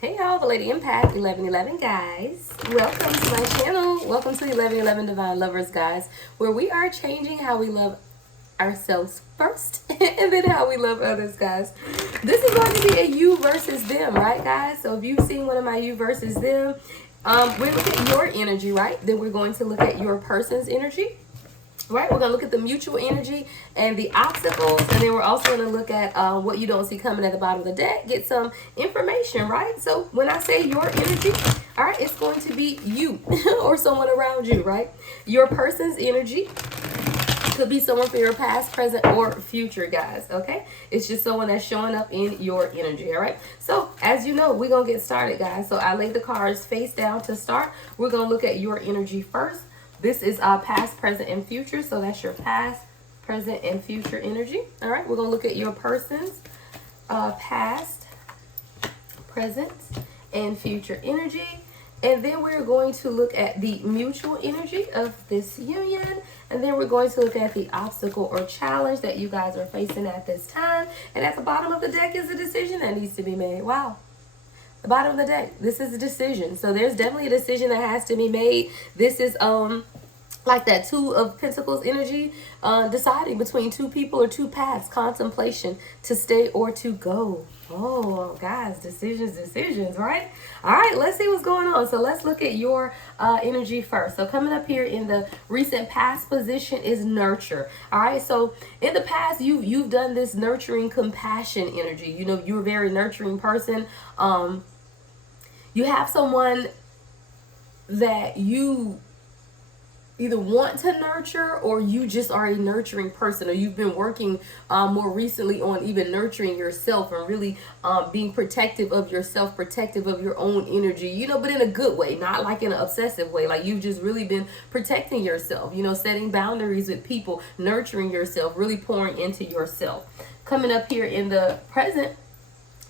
Hey y'all, the Lady Impact 1111 guys. Welcome to my channel. Welcome to 1111 Divine Lovers guys, where we are changing how we love ourselves first and then how we love others guys. This is going to be a you versus them, right guys? So if you've seen one of my you versus them, we look at your energy, right? Then we're going to look at your person's energy. Right, we're going to look at the mutual energy and the obstacles, and then we're also going to look at what you don't see coming at the bottom of the deck, get some information, right? So when I say your energy, all right, it's going to be you or someone around you, right? Your person's energy could be someone for your past, present, or future, guys, okay? It's just someone that's showing up in your energy, all right? So as you know, we're going to get started, guys. So I laid the cards face down to start. We're going to look at your energy first. This is past, present, and future. So that's your past, present, and future energy. All right, we're going to look at your person's past, present, and future energy. And then we're going to look at the mutual energy of this union. And then we're going to look at the obstacle or challenge that you guys are facing at this time. And at the bottom of the deck is a decision that needs to be made. Wow. The bottom of the deck, this is a decision. So there's definitely a decision that has to be made. This is like that Two of Pentacles energy, deciding between two people or two paths, contemplation, to stay or to go. Oh, guys, decisions, right? All right, let's see what's going on. So let's look at your energy first. So coming up here in the recent past position is nurture. All right, so in the past, you've done this nurturing compassion energy. You know, you're a very nurturing person. You have someone that you either want to nurture, or you just are a nurturing person, or you've been working more recently on even nurturing yourself and really being protective of yourself, protective of your own energy, you know, but in a good way, not like in an obsessive way. Like you've just really been protecting yourself, you know, setting boundaries with people, nurturing yourself, really pouring into yourself. Coming up here in the present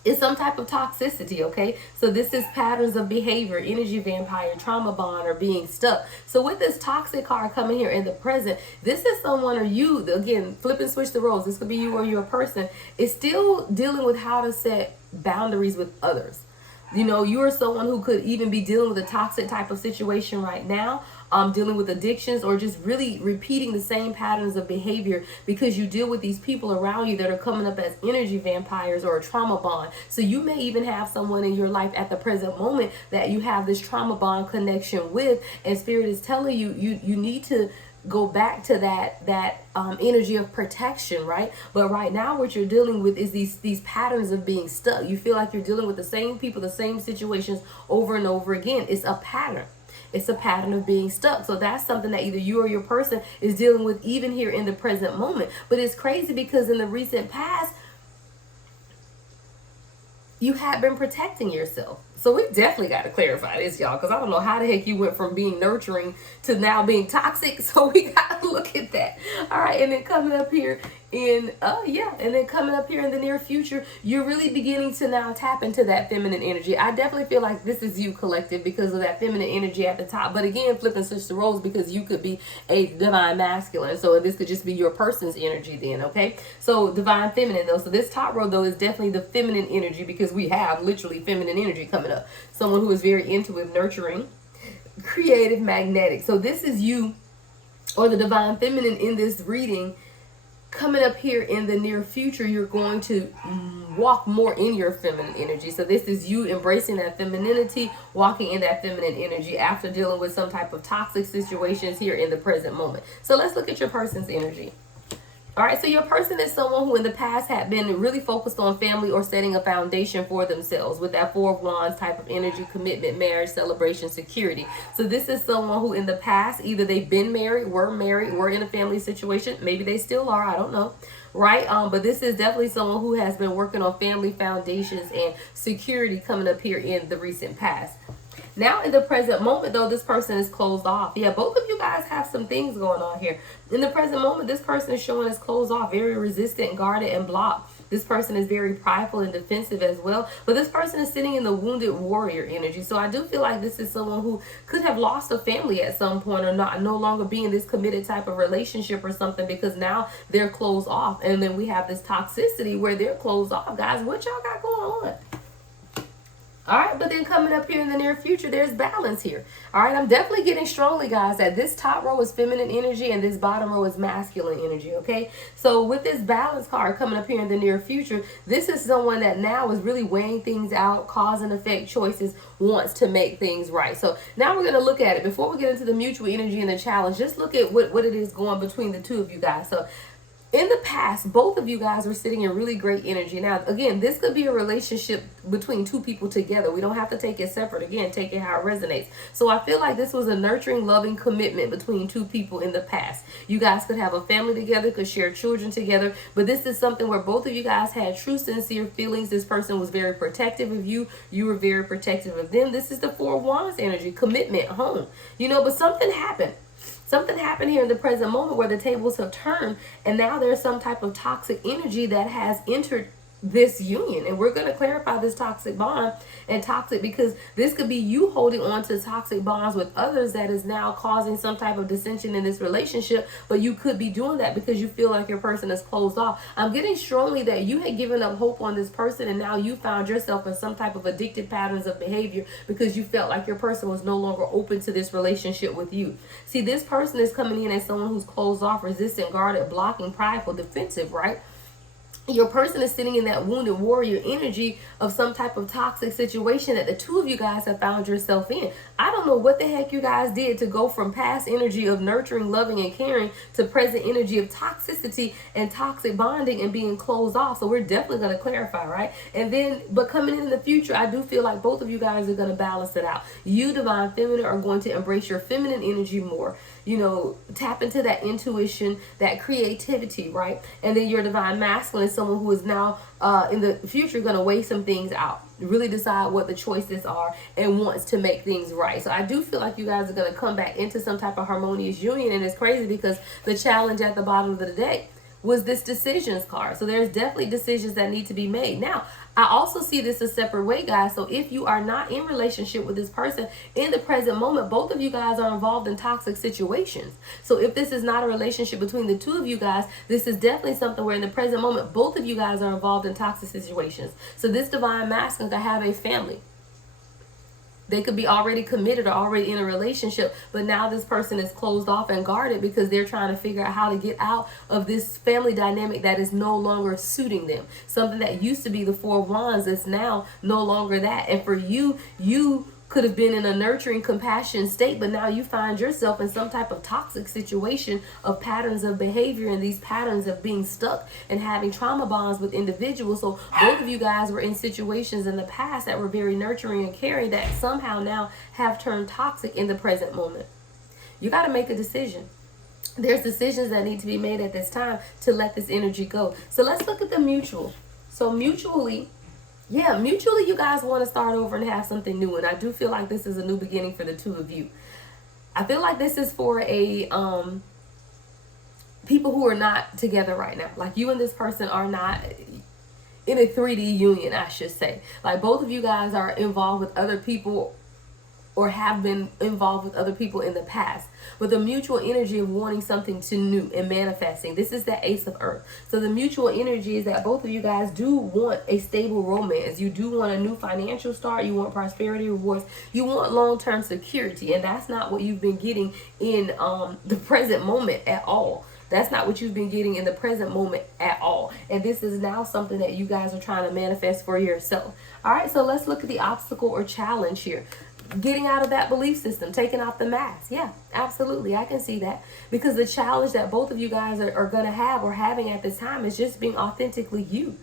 is some type of toxicity, okay? So this is patterns of behavior, energy vampire, trauma bond, or being stuck. So with this toxic card coming here in the present, this is someone, or you, again, flip and switch the roles. This could be you or you're a person, is still dealing with how to set boundaries with others. You know, you are someone who could even be dealing with a toxic type of situation right now, dealing with addictions, or just really repeating the same patterns of behavior because you deal with these people around you that are coming up as energy vampires or a trauma bond. So you may even have someone in your life at the present moment that you have this trauma bond connection with, and Spirit is telling you, you need to go back to that energy of protection, right? But right now what you're dealing with is these patterns of being stuck. You feel like you're dealing with the same people, the same situations over and over again. It's a pattern. It's a pattern of being stuck. So that's something that either you or your person is dealing with even here in the present moment. But it's crazy because in the recent past, you have been protecting yourself. So we definitely got to clarify this, y'all, because I don't know how the heck you went from being nurturing to now being toxic. So we got to look at that. All right. And then coming up here in, and then coming up here in the near future, you're really beginning to now tap into that feminine energy. I definitely feel like this is you, collective, because of that feminine energy at the top. But again, flip and switch the roles, because you could be a divine masculine. So this could just be your person's energy then, okay? So divine feminine, though. So this top row, though, is definitely the feminine energy, because we have literally feminine energy coming up. Someone who is very intuitive, nurturing, creative, magnetic. So this is you, or the divine feminine in this reading. Coming up here in the near future, you're going to walk more in your feminine energy. So this is you embracing that femininity, walking in that feminine energy after dealing with some type of toxic situations here in the present moment. So let's look at your person's energy. All right, so your person is someone who in the past had been really focused on family or setting a foundation for themselves with that Four of Wands type of energy, commitment, marriage, celebration, security. So this is someone who in the past, either they've been married, were in a family situation. Maybe they still are, I don't know. Right? But this is definitely someone who has been working on family foundations and security coming up here in the recent past. Now in the present moment, though, this person is closed off. Yeah, both of you guys have some things going on here. In the present moment, this person is showing us closed off, very resistant, guarded, and blocked. This person is very prideful and defensive as well. But this person is sitting in the wounded warrior energy. So I do feel like this is someone who could have lost a family at some point, or no longer be in this committed type of relationship or something, because now they're closed off. And then we have this toxicity where they're closed off. Guys, what y'all got going on? All right, but then coming up here in the near future, there's balance here. All right, I'm definitely getting strongly, guys, that this top row is feminine energy and this bottom row is masculine energy, okay? So with this balance card coming up here in the near future, this is someone that now is really weighing things out, cause and effect choices, wants to make things right. So now we're going to look at it. Before we get into the mutual energy and the challenge, just look at what it is going between the two of you guys. So in the past, both of you guys were sitting in really great energy. Now, again, this could be a relationship between two people together. We don't have to take it separate. Again, take it how it resonates. So I feel like this was a nurturing, loving commitment between two people in the past. You guys could have a family together, could share children together, but this is something where both of you guys had true, sincere feelings. This person was very protective of you. You were very protective of them. This is the Four of Wands energy, commitment, home. But something happened. Something happened here in the present moment where the tables have turned, and now there's some type of toxic energy that has entered this union. And we're going to clarify this toxic bond and toxic, because this could be you holding on to toxic bonds with others that is now causing some type of dissension in this relationship. But you could be doing that because you feel like your person is closed off. I'm getting strongly that you had given up hope on this person, and now you found yourself in some type of addictive patterns of behavior because you felt like your person was no longer open to this relationship with you. See, this person is coming in as someone who's closed off, resistant, guarded, blocking, prideful, defensive, right? Your person is sitting in that wounded warrior energy of some type of toxic situation that the two of you guys have found yourself in. I don't know what the heck you guys did to go from past energy of nurturing, loving, and caring to present energy of toxicity and toxic bonding and being closed off. So we're definitely going to clarify, right? And then, but coming in the future, I do feel like both of you guys are going to balance it out. You, divine feminine, are going to embrace your feminine energy more. Tap into that intuition, that creativity, right? And then your divine masculine is someone who is now in the future going to weigh some things out, really decide what the choices are, and wants to make things right. So I do feel like you guys are going to come back into some type of harmonious union. And it's crazy because the challenge at the bottom of the deck was this decisions card. So there's definitely decisions that need to be made. Now, I also see this a separate way, guys. So if you are not in relationship with this person in the present moment, both of you guys are involved in toxic situations. So if this is not a relationship between the two of you guys, this is definitely something where in the present moment, both of you guys are involved in toxic situations. So this divine masculine could have a family. They could be already committed or already in a relationship, but now this person is closed off and guarded because they're trying to figure out how to get out of this family dynamic that is no longer suiting them. Something that used to be the Four of Wands is now no longer that. And for you, you could have been in a nurturing, compassion state, but now you find yourself in some type of toxic situation of patterns of behavior and these patterns of being stuck and having trauma bonds with individuals. So both of you guys were in situations in the past that were very nurturing and caring that somehow now have turned toxic in the present moment. You got to make a decision. There's decisions that need to be made at this time to let this energy go. So let's look at the mutual. So mutually, you guys want to start over and have something new. And I do feel like this is a new beginning for the two of you. I feel like this is for a people who are not together right now. Like you and this person are not in a 3D union, I should say. Like both of you guys are involved with other people or have been involved with other people in the past, with a mutual energy of wanting something to new and manifesting. This is the Ace of Earth. So the mutual energy is that both of you guys do want a stable romance. You do want a new financial start. You want prosperity rewards. You want long-term security. And that's not what you've been getting in the present moment at all. That's not what you've been getting in the present moment at all. And this is now something that you guys are trying to manifest for yourself. All right, so let's look at the obstacle or challenge here. Getting out of that belief system, taking off the mask. Yeah, absolutely. I can see that. Because the challenge that both of you guys are going to have or having at this time is just being authentically you.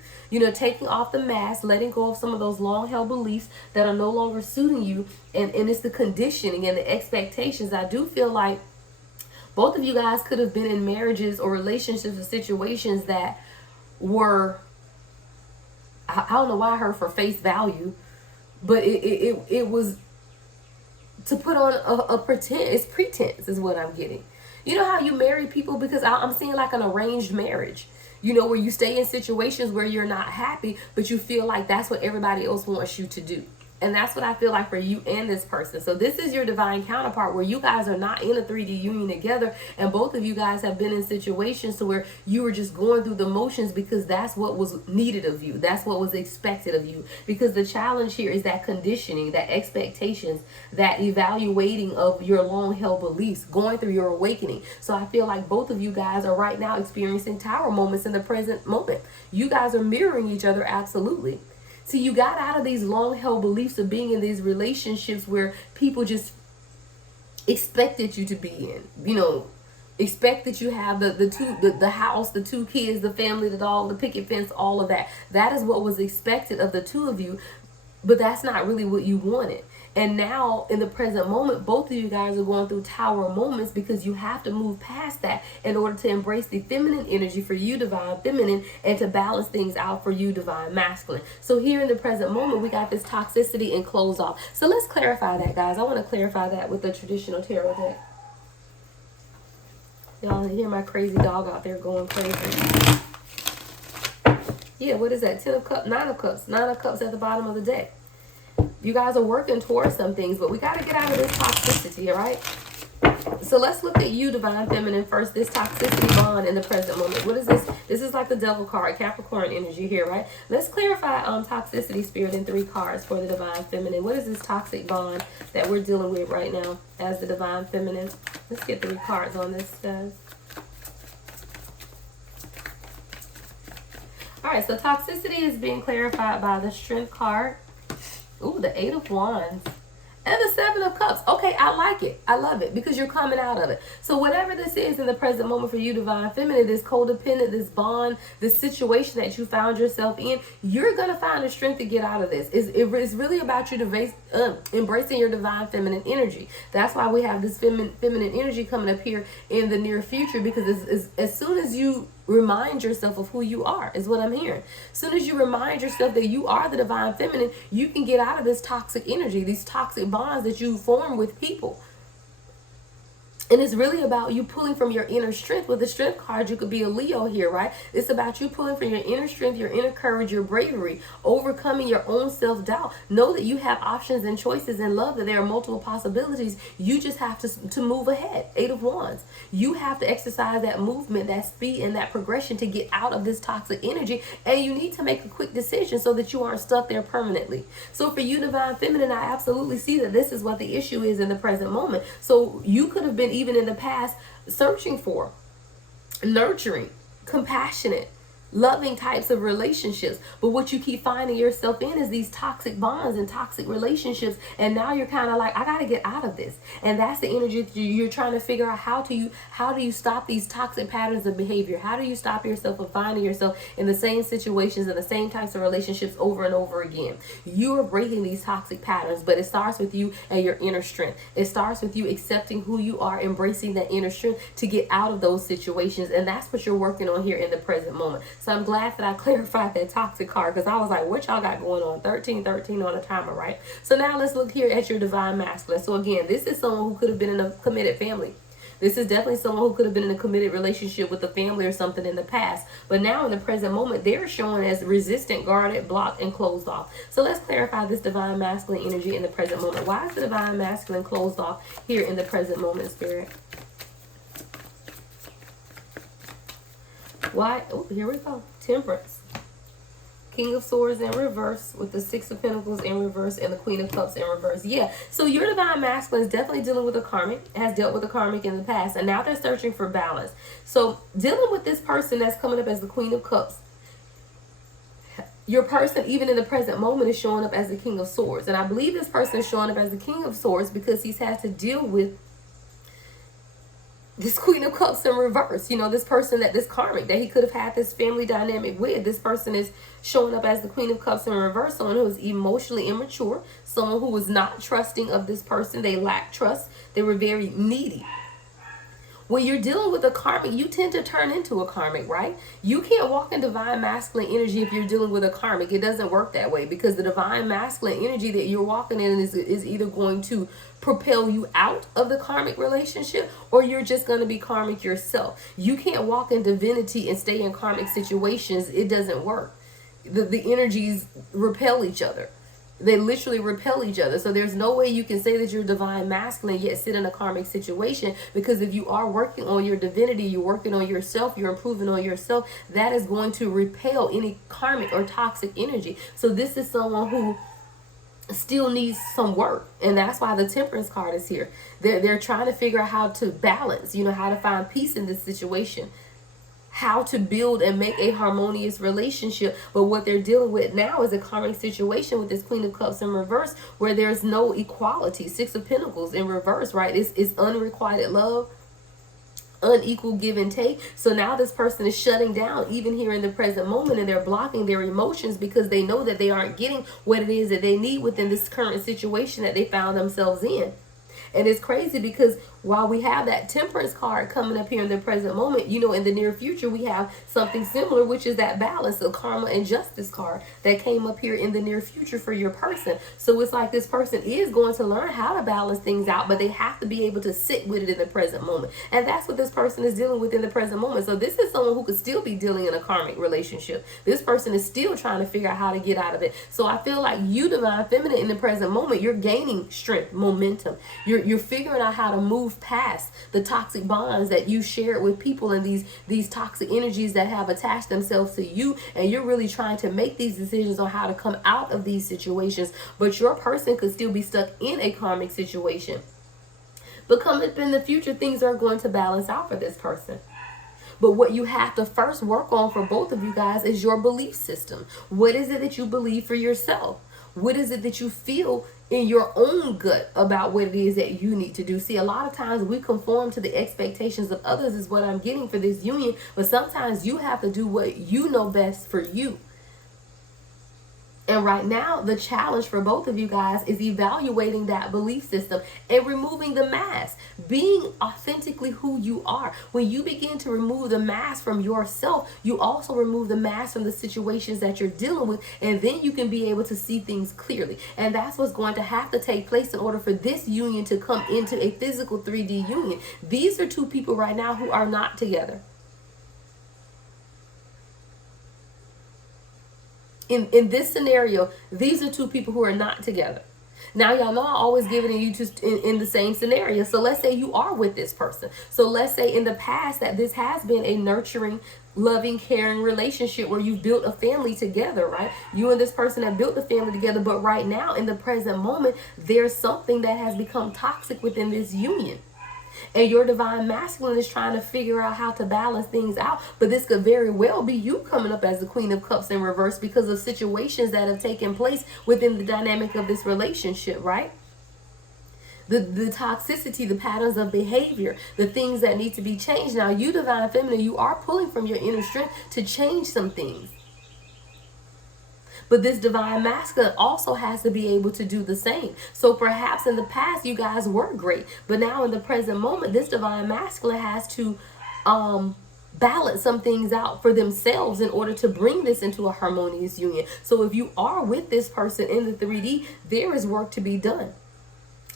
Taking off the mask, letting go of some of those long-held beliefs that are no longer suiting you. And it's the conditioning and the expectations. I do feel like both of you guys could have been in marriages or relationships or situations that were, I don't know why I heard for face value, but it was to put on a pretend. It's pretense is what I'm getting. You know how you marry people, because I'm seeing like an arranged marriage, where you stay in situations where you're not happy, but you feel like that's what everybody else wants you to do. And that's what I feel like for you and this person. So this is your divine counterpart where you guys are not in a 3D union together, and both of you guys have been in situations to where you were just going through the motions because that's what was needed of you. That's what was expected of you. Because the challenge here is that conditioning, that expectations, that evaluating of your long-held beliefs, going through your awakening. So I feel like both of you guys are right now experiencing tower moments in the present moment. You guys are mirroring each other, absolutely. See, you got out of these long-held beliefs of being in these relationships where people just expected you to be in. You know, expect that you have the house, the 2 kids, the family, the dog, the picket fence, all of that. That is what was expected of the 2 of you, but that's not really what you wanted. And now in the present moment, both of you guys are going through tower moments because you have to move past that in order to embrace the feminine energy for you, divine feminine, and to balance things out for you, divine masculine. So here in the present moment, we got this toxicity and close off. So let's clarify that, guys. I want to clarify that with the traditional tarot deck. Y'all hear my crazy dog out there going crazy. Yeah, what is that? 10 of cups, 9 of cups. 9 of cups at the bottom of the deck. You guys are working towards some things, but we got to get out of this toxicity, all right? So let's look at you, divine feminine, first. This toxicity bond in the present moment. What is this? This is like the devil card, Capricorn energy here, right? Let's clarify toxicity, spirit, in 3 cards for the divine feminine. What is this toxic bond that we're dealing with right now as the divine feminine? Let's get 3 cards on this, guys. All right, so toxicity is being clarified by the Strength card. Ooh, the 8 of Wands. And the 7 of Cups. Okay, I like it. I love it because you're coming out of it. So whatever this is in the present moment for you, divine feminine, this codependent, this bond, this situation that you found yourself in, you're going to find the strength to get out of this. It's really about you embracing your divine feminine energy. That's why we have this feminine energy coming up here in the near future, because as soon as you remind yourself of who you are, is what I'm hearing. As soon as you remind yourself that you are the divine feminine, you can get out of this toxic energy, these toxic bonds that you form with people. And it's really about you pulling from your inner strength. With the Strength card, you could be a Leo here, right? It's about you pulling from your inner strength, your inner courage, your bravery, overcoming your own self-doubt. Know that you have options and choices in love, that there are multiple possibilities. You just have to move ahead. 8 of Wands. You have to exercise that movement, that speed, and that progression to get out of this toxic energy. And you need to make a quick decision so that you aren't stuck there permanently. So for you, divine feminine, I absolutely see that this is what the issue is in the present moment. So you could have been, even in the past, searching for nurturing, compassionate, loving types of relationships, but what you keep finding yourself in is these toxic bonds and toxic relationships, and now you're kind of like, I got to get out of this. And that's the energy that you're trying to figure out. How do you stop these toxic patterns of behavior? How do you stop yourself from finding yourself in the same situations and the same types of relationships over and over again? You are breaking these toxic patterns, but it starts with you and your inner strength. It starts with you accepting who you are, embracing that inner strength to get out of those situations, and that's what you're working on here in the present moment. So I'm glad that I clarified that toxic card, because I was like, what y'all got going on? 13 on a timer, right? So now let's look here at your divine masculine. So again, this is someone who could have been in a committed family. This is definitely someone who could have been in a committed relationship with a family or something in the past. But now in the present moment, they're showing as resistant, guarded, blocked, and closed off. So let's clarify this divine masculine energy in the present moment. Why is the divine masculine closed off here in the present moment, spirit? Why? Oh, here we go. Temperance. King of Swords in reverse with the 6 of Pentacles in reverse and the Queen of Cups in reverse. Yeah, so your divine masculine is definitely dealing with a karmic, has dealt with a karmic in the past, and now they're searching for balance. So dealing with this person that's coming up as the Queen of Cups, your person, even in the present moment, is showing up as the King of Swords. And I believe this person is showing up as the King of Swords because he's had to deal with this Queen of Cups in reverse. You know, this person, this karmic that he could have had this family dynamic with. This person is showing up as the Queen of Cups in reverse. Someone who is emotionally immature. Someone who was not trusting of this person. They lacked trust. They were very needy. When you're dealing with a karmic, you tend to turn into a karmic, right? You can't walk in divine masculine energy if you're dealing with a karmic. It doesn't work that way, because the divine masculine energy that you're walking in is either going to propel you out of the karmic relationship, or you're just going to be karmic yourself. You can't walk in divinity and stay in karmic situations. It doesn't work. The energies repel each other. They literally repel each other. So there's no way you can say that you're divine masculine yet sit in a karmic situation, because if you are working on your divinity, you're working on yourself, you're improving on yourself, that is going to repel any karmic or toxic energy. So this is someone who still needs some work, and that's why the Temperance card is here. They're trying to figure out how to balance, how to find peace in this situation, how to build and make a harmonious relationship. But what they're dealing with now is a karmic situation with this Queen of Cups in reverse, where there's no equality. Six of Pentacles in reverse, right? It's unrequited love, unequal give and take. So now this person is shutting down even here in the present moment, and they're blocking their emotions because they know that they aren't getting what it is that they need within this current situation that they found themselves in. And it's crazy because while we have that Temperance card coming up here in the present moment, in the near future, we have something similar, which is that balance of Karma and Justice card that came up here in the near future for your person. So it's like this person is going to learn how to balance things out, but they have to be able to sit with it in the present moment. And that's what this person is dealing with in the present moment. So this is someone who could still be dealing in a karmic relationship. This person is still trying to figure out how to get out of it. So I feel like you, Divine Feminine, in the present moment, you're gaining strength, momentum. You're figuring out how to move past the toxic bonds that you shared with people and these toxic energies that have attached themselves to you, and you're really trying to make these decisions on how to come out of these situations. But your person could still be stuck in a karmic situation, but coming up in the future, things are going to balance out for this person. But what you have to first work on for both of you guys is your belief system. What is it that you believe for yourself? What is it that you feel in your own gut about what it is that you need to do? See, a lot of times we conform to the expectations of others is what I'm getting for this union. But sometimes you have to do what you know best for you. And right now, the challenge for both of you guys is evaluating that belief system and removing the mask, being authentically who you are. When you begin to remove the mask from yourself, you also remove the mask from the situations that you're dealing with, and then you can be able to see things clearly. And that's what's going to have to take place in order for this union to come into a physical 3D union. These are two people right now who are not together. In this scenario, these are two people who are not together. Now, y'all know I always give it to you just in the same scenario. So let's say you are with this person. So let's say in the past that this has been a nurturing, loving, caring relationship where you've built a family together, right? You and this person have built a family together. But right now, in the present moment, there's something that has become toxic within this union. And your divine masculine is trying to figure out how to balance things out. But this could very well be you coming up as the Queen of Cups in reverse because of situations that have taken place within the dynamic of this relationship, right? The toxicity, the patterns of behavior, the things that need to be changed. Now, you, Divine Feminine, you are pulling from your inner strength to change some things. But this divine masculine also has to be able to do the same. So perhaps in the past you guys were great, but now in the present moment, this divine masculine has to balance some things out for themselves in order to bring this into a harmonious union. So if you are with this person in the 3D, there is work to be done.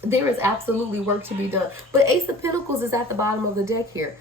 There is absolutely work to be done. But Ace of Pentacles is at the bottom of the deck here.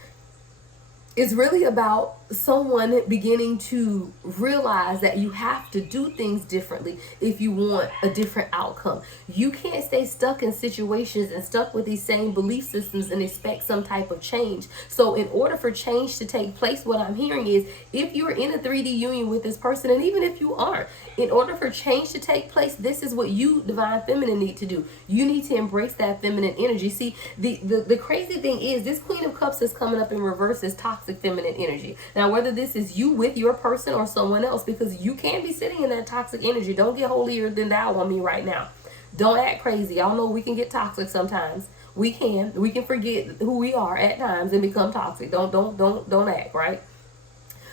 It's really about someone beginning to realize that you have to do things differently if you want a different outcome. You can't stay stuck in situations and stuck with these same belief systems and expect some type of change. So in order for change to take place, what I'm hearing is if you're in a 3D union with this person, and even if you aren't, in order for change to take place, this is what you, Divine Feminine, need to do. You need to embrace that feminine energy. See, the crazy thing is this Queen of Cups is coming up in reverse is toxic feminine energy. Now, whether this is you with your person or someone else, because you can be sitting in that toxic energy. Don't get holier than thou on me right now. Don't act crazy. Y'all know we can get toxic sometimes. We can forget who we are at times and become toxic. Don't act, right?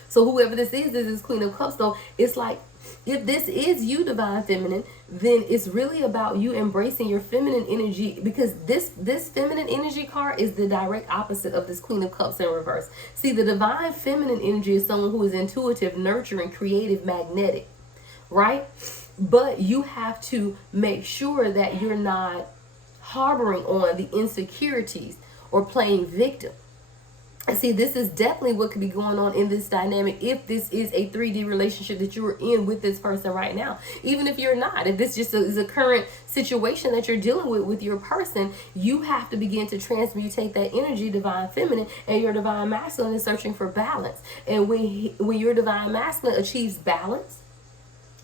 So whoever this is Queen of Cups, though, it's like, if this is you, Divine Feminine, then it's really about you embracing your feminine energy, because this feminine energy card is the direct opposite of this Queen of Cups in reverse. See, the Divine Feminine energy is someone who is intuitive, nurturing, creative, magnetic, right? But you have to make sure that you're not harboring on the insecurities or playing victim. And see, this is definitely what could be going on in this dynamic if this is a 3D relationship that you are in with this person right now. Even if you're not, if this just is a current situation that you're dealing with your person, you have to begin to transmutate that energy, divine feminine, and your divine masculine is searching for balance. And when your divine masculine achieves balance,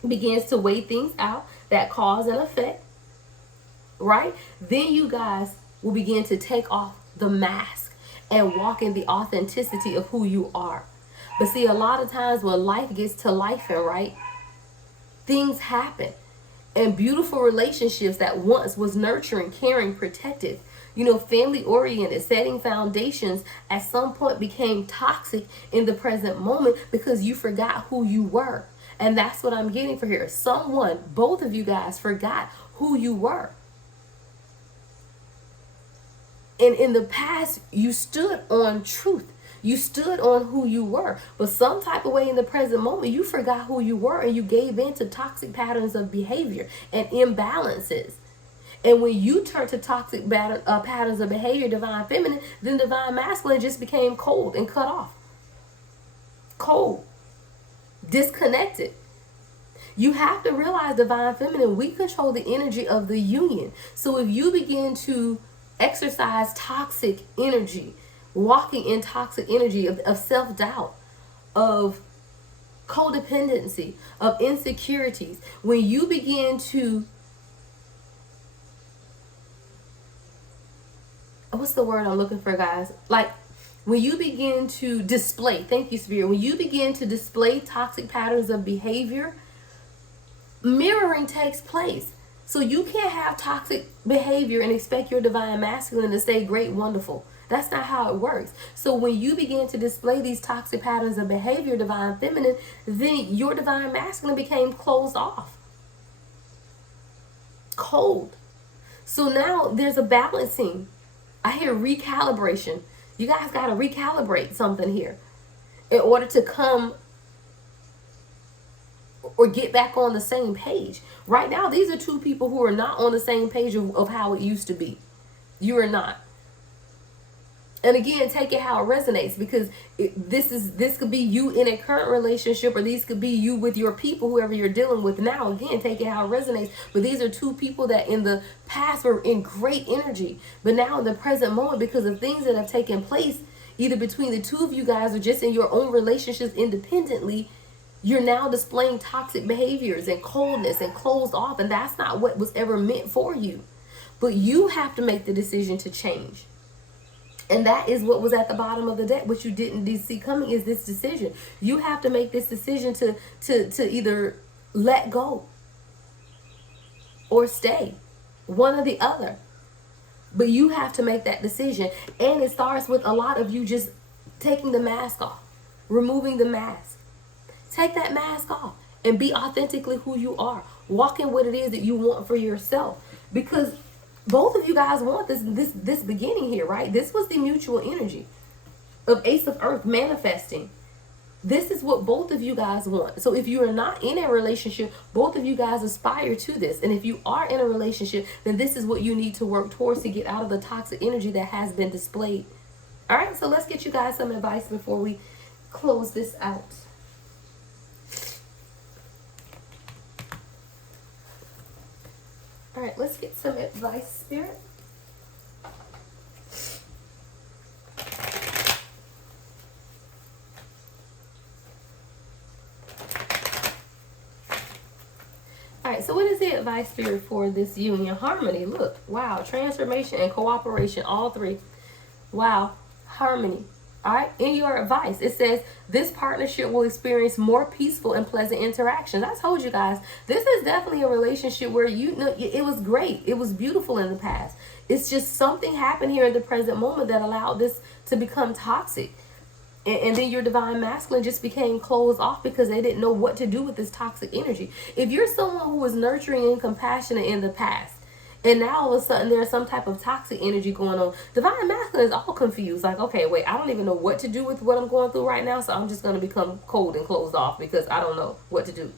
begins to weigh things out, that cause and effect, right? Then you guys will begin to take off the mask and walk in the authenticity of who you are. But see, a lot of times when life gets to life, and right, things happen. And beautiful relationships that once was nurturing, caring, protective, family oriented, setting foundations, at some point became toxic in the present moment because you forgot who you were. And that's what I'm getting for here. Both of you guys forgot who you were. And in the past, you stood on truth. You stood on who you were. But some type of way in the present moment, you forgot who you were and you gave in to toxic patterns of behavior and imbalances. And when you turn to toxic patterns of behavior, divine feminine, then divine masculine just became cold and cut off. Cold. Disconnected. You have to realize, divine feminine, we control the energy of the union. So if you begin to exercise toxic energy, walking in toxic energy of self-doubt, of codependency, of insecurities, when you begin to, what's the word I'm looking for, guys? Like, when you begin to display, thank you, Spirit, when you begin to display toxic patterns of behavior, mirroring takes place. So you can't have toxic behavior and expect your divine masculine to stay great, wonderful. That's not how it works. So when you begin to display these toxic patterns of behavior, divine feminine, then your divine masculine became closed off. Cold. So now there's a balancing. I hear recalibration. You guys got to recalibrate something here in order to come or get back on the same page. Right now, these are two people who are not on the same page of how it used to be. You are not. And again, take it how it resonates, because this could be you in a current relationship, or these could be you with your people, whoever you're dealing with now. Again, take it how it resonates. But these are two people that in the past were in great energy, but now in the present moment, because of things that have taken place, either between the two of you guys or just in your own relationships independently, you're now displaying toxic behaviors and coldness and closed off. And that's not what was ever meant for you. But you have to make the decision to change. And that is what was at the bottom of the deck. What you didn't see coming is this decision. You have to make this decision to either let go or stay. One or the other. But you have to make that decision. And it starts with a lot of you just taking the mask off. Removing the mask. Take that mask off and be authentically who you are. Walk in what it is that you want for yourself. Because both of you guys want this beginning here, right? This was the mutual energy of Ace of Earth manifesting. This is what both of you guys want. So if you are not in a relationship, both of you guys aspire to this. And if you are in a relationship, then this is what you need to work towards to get out of the toxic energy that has been displayed. All right, so let's get you guys some advice before we close this out. All right, let's get some advice, Spirit. All right, so what is the advice, Spirit, for this union? Harmony. Look, wow, transformation and cooperation, all three. Wow, harmony. All right, in your advice, it says this partnership will experience more peaceful and pleasant interactions. I told you guys, this is definitely a relationship where it was great. It was beautiful in the past. It's just something happened here in the present moment that allowed this to become toxic. And then your divine masculine just became closed off because they didn't know what to do with this toxic energy. If you're someone who was nurturing and compassionate in the past, and now all of a sudden there's some type of toxic energy going on, divine masculine is all confused. Like, okay, wait, I don't even know what to do with what I'm going through right now, so I'm just going to become cold and closed off because I don't know what to do.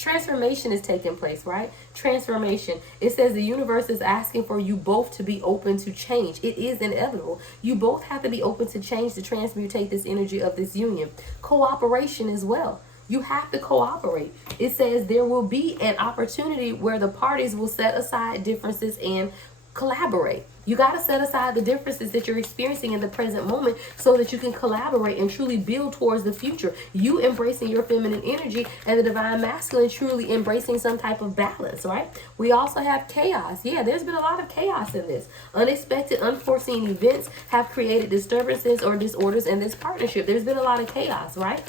transformation is taking place, right? Transformation. It says the universe is asking for you both to be open to change. It is inevitable. You both have to be open to change, to transmutate this energy of this union. Cooperation as well. You have to cooperate. It says there will be an opportunity where the parties will set aside differences and collaborate. You got to set aside the differences that you're experiencing in the present moment so that you can collaborate and truly build towards the future. You embracing your feminine energy and the divine masculine truly embracing some type of balance, right? We also have chaos. Yeah, there's been a lot of chaos in this. Unexpected, unforeseen events have created disturbances or disorders in this partnership. There's been a lot of chaos, right?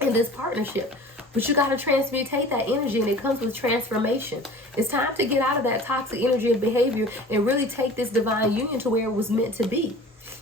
In this partnership. But you got to transmutate that energy, and it comes with transformation. It's time to get out of that toxic energy of behavior and really take this divine union to where it was meant to be.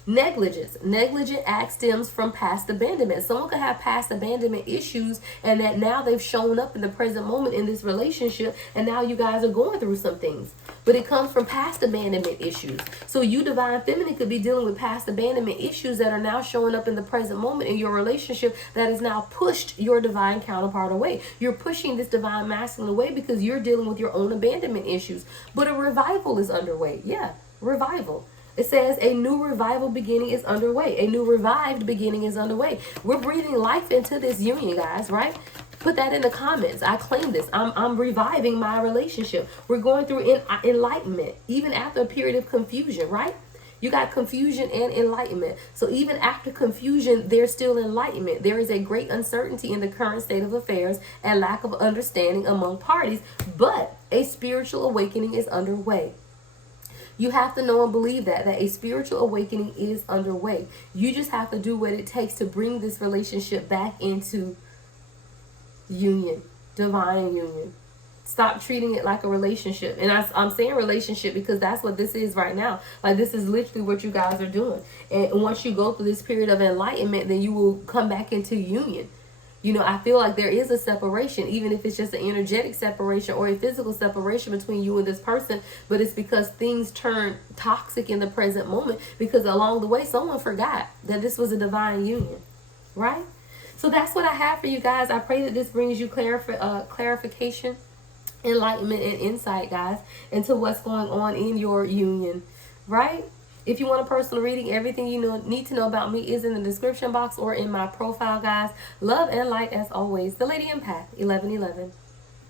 Negligence. Negligent act stems from past abandonment. Someone could have past abandonment issues, and that now they've shown up in the present moment in this relationship, and now you guys are going through some things. But it comes from past abandonment issues. So you, divine feminine, could be dealing with past abandonment issues that are now showing up in the present moment in your relationship that has now pushed your divine counterpart away. You're pushing this divine masculine away because you're dealing with your own abandonment issues. But a revival is underway. Yeah, revival. It says a new revival beginning is underway. A new revived beginning is underway. We're breathing life into this union, guys, right? Put that in the comments. I claim this. I'm reviving my relationship. We're going through enlightenment, even after a period of confusion, right? You got confusion and enlightenment. So even after confusion, there's still enlightenment. There is a great uncertainty in the current state of affairs and lack of understanding among parties, but a spiritual awakening is underway. You have to know and believe that a spiritual awakening is underway. You just have to do what it takes to bring this relationship back into union, divine union. Stop treating it like a relationship. And I'm saying relationship because that's what this is right now. Like, this is literally what you guys are doing. And once you go through this period of enlightenment, then you will come back into union. You know, I feel like there is a separation, even if it's just an energetic separation or a physical separation between you and this person. But it's because things turn toxic in the present moment, because along the way, someone forgot that this was a divine union, right? So that's what I have for you guys. I pray that this brings you clarification, enlightenment, and insight, guys, into what's going on in your union, right? If you want a personal reading, everything you need to know about me is in the description box or in my profile, guys. Love and light as always. The Lady Empath, 1111.